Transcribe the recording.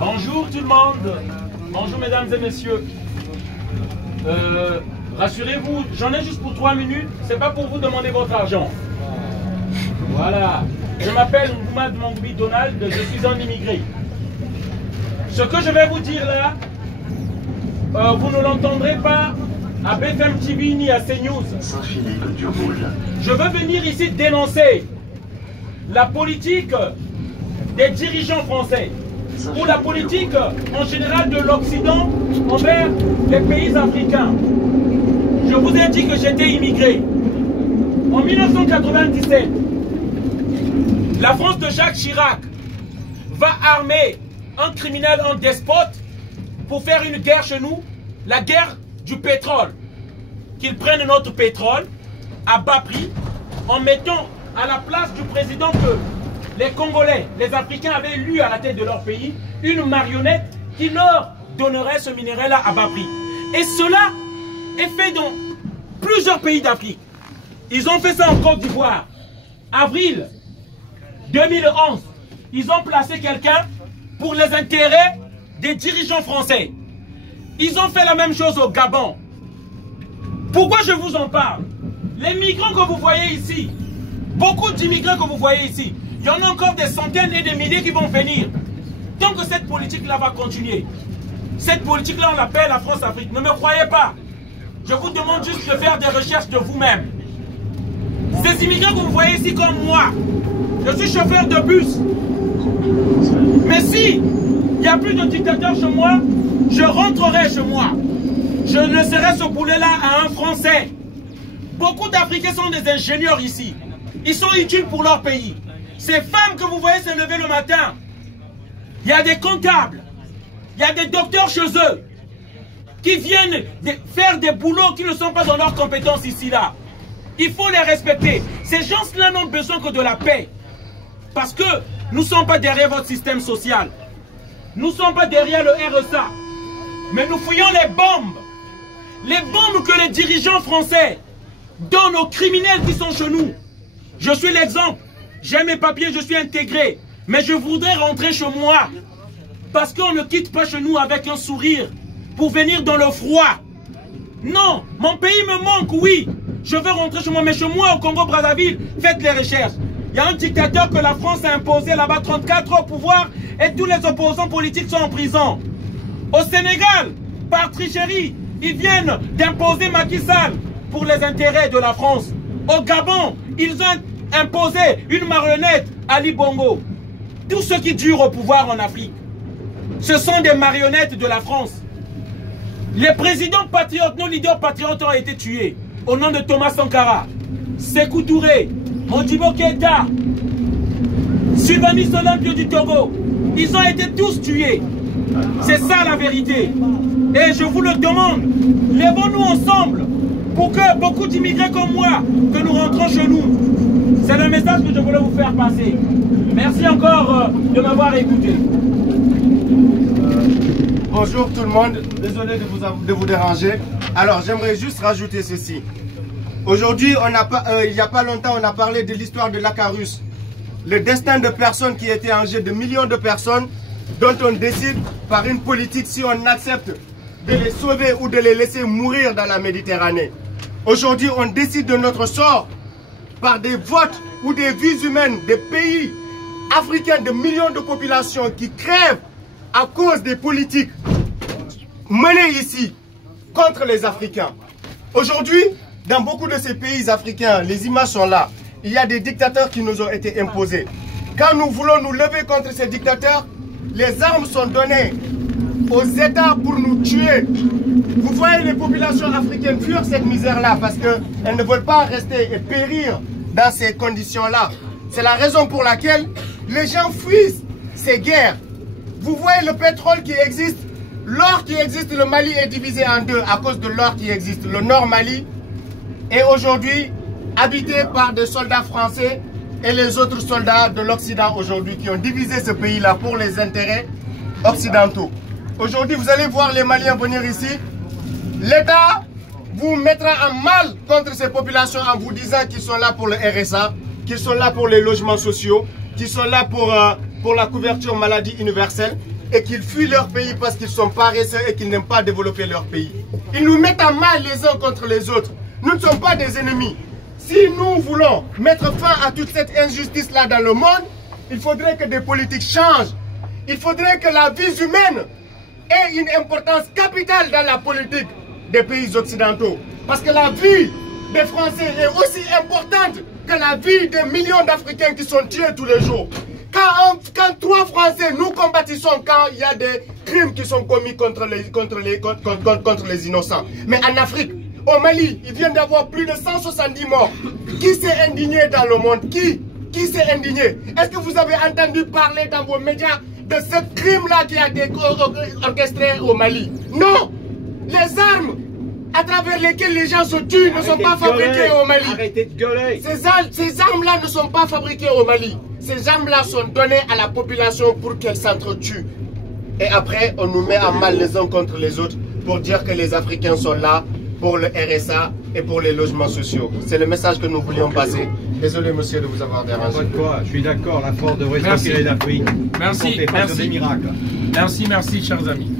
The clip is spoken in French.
Bonjour tout le monde. Bonjour mesdames et messieurs. Rassurez-vous, j'en ai juste pour 3 minutes. C'est pas pour vous demander votre argent. Voilà. Je m'appelle Moumoud Mangoubi Donald, je suis un immigré. Ce que je vais vous dire là, vous ne l'entendrez pas à BFM TV ni à CNews. Je veux venir ici dénoncer la politique des dirigeants français ou la politique en général de l'Occident envers les pays africains. Je vous ai dit que j'étais immigré. En 1997, la France de Jacques Chirac va armer un criminel, un despote pour faire une guerre chez nous, la guerre du pétrole. Qu'ils prennent notre pétrole à bas prix en mettant à la place du président que les Congolais, les Africains avaient élu à la tête de leur pays, une marionnette qui leur donnerait ce minerai-là à bas prix. Et cela est fait dans plusieurs pays d'Afrique. Ils ont fait ça en Côte d'Ivoire. Avril 2011, ils ont placé quelqu'un pour les intérêts des dirigeants français. Ils ont fait la même chose au Gabon. Pourquoi je vous en parle? Les migrants que vous voyez ici, beaucoup d'immigrants que vous voyez ici, il y en a encore des centaines et des milliers qui vont venir. Tant que cette politique-là va continuer, cette politique-là, on l'appelle la France-Afrique. Ne me croyez pas. Je vous demande juste de faire des recherches de vous-même. Ces immigrants que vous voyez ici comme moi, je suis chauffeur de bus. Mais si il n'y a plus de dictateur chez moi, je rentrerai chez moi. Je laisserai ce poulet-là à un Français. Beaucoup d'Africains sont des ingénieurs ici. Ils sont utiles pour leur pays. Ces femmes que vous voyez se lever le matin, il y a des comptables, il y a des docteurs chez eux qui viennent faire des boulots qui ne sont pas dans leurs compétences ici-là. Il faut les respecter. Ces gens-là n'ont besoin que de la paix. Parce que nous ne sommes pas derrière votre système social. Nous ne sommes pas derrière le RSA. Mais nous fouillons les bombes. Les bombes que les dirigeants français donnent aux criminels qui sont chez nous. Je suis l'exemple. J'ai mes papiers, je suis intégré. Mais je voudrais rentrer chez moi. Parce qu'on ne quitte pas chez nous avec un sourire pour venir dans le froid. Non, mon pays me manque, oui. Je veux rentrer chez moi, mais chez moi au Congo-Brazzaville, faites les recherches. Il y a un dictateur que la France a imposé là-bas, 34 ans au pouvoir, et tous les opposants politiques sont en prison. Au Sénégal, par tricherie, ils viennent d'imposer Macky Sall pour les intérêts de la France. Au Gabon, ils ont imposé une marionnette, Ali Bongo. Tous ceux qui durent au pouvoir en Afrique, ce sont des marionnettes de la France. Les présidents patriotes, nos leaders patriotes ont été tués au nom de Thomas Sankara, Sékou Touré, Modibo Keïta, Subani Solampio du Togo. Ils ont été tous tués. C'est ça la vérité. Et je vous le demande, levons-nous ensemble pour que beaucoup d'immigrés comme moi, que nous rentrons chez nous. C'est le message que je voulais vous faire passer. Merci encore de m'avoir écouté. Bonjour tout le monde, désolé de vous déranger. Alors j'aimerais juste rajouter ceci. Aujourd'hui, il n'y a pas longtemps, on a parlé de l'histoire de l'Acarus. Le destin de personnes qui étaient en jeu, de millions de personnes, dont on décide par une politique si on accepte de les sauver ou de les laisser mourir dans la Méditerranée. Aujourd'hui, on décide de notre sort par des votes ou des vies humaines des pays africains de millions de populations qui crèvent à cause des politiques menées ici contre les Africains. Aujourd'hui, dans beaucoup de ces pays africains, les images sont là. Il y a des dictateurs qui nous ont été imposés. Quand nous voulons nous lever contre ces dictateurs, les armes sont données aux États pour nous tuer. Vous voyez les populations africaines fuir cette misère-là parce qu'elles ne veulent pas rester et périr dans ces conditions-là. C'est la raison pour laquelle les gens fuient ces guerres. Vous voyez le pétrole qui existe, l'or qui existe, le Mali est divisé en deux à cause de l'or qui existe. Le Nord Mali est aujourd'hui habité par des soldats français et les autres soldats de l'Occident aujourd'hui qui ont divisé ce pays-là pour les intérêts occidentaux. Aujourd'hui, vous allez voir les Maliens venir ici. L'État vous mettra en mal contre ces populations en vous disant qu'ils sont là pour le RSA, qu'ils sont là pour les logements sociaux, qu'ils sont là pour pour la couverture maladie universelle et qu'ils fuient leur pays parce qu'ils sont paresseux et qu'ils n'aiment pas développer leur pays. Ils nous mettent à mal les uns contre les autres. Nous ne sommes pas des ennemis. Si nous voulons mettre fin à toute cette injustice-là dans le monde, il faudrait que des politiques changent. Il faudrait que la vie humaine ait une importance capitale dans la politique des pays occidentaux. Parce que la vie des Français est aussi importante que la vie des millions d'Africains qui sont tués tous les jours. Quand 3 Français, nous combattissons quand il y a des crimes qui sont commis contre les innocents. Mais en Afrique, au Mali, il vient d'avoir plus de 170 morts. Qui s'est indigné dans le monde? Qui s'est indigné? Est-ce que vous avez entendu parler dans vos médias de ce crime-là qui a été orchestré au Mali? Non! Les armes à travers lesquelles les gens se tuent ne sont pas fabriquées au Mali. Arrêtez de gueuler. Ces armes-là ne sont pas fabriquées au Mali. Ces armes-là sont données à la population pour qu'elle s'entretue. Et après, on nous met à mal les uns contre les autres pour dire que les Africains sont là pour le RSA et pour les logements sociaux. C'est le message que nous voulions passer. Désolé, monsieur, de vous avoir dérangé. Je suis d'accord, la force devrait s'inspirer d'Afrique. Merci, merci. Des miracles. Merci, chers amis.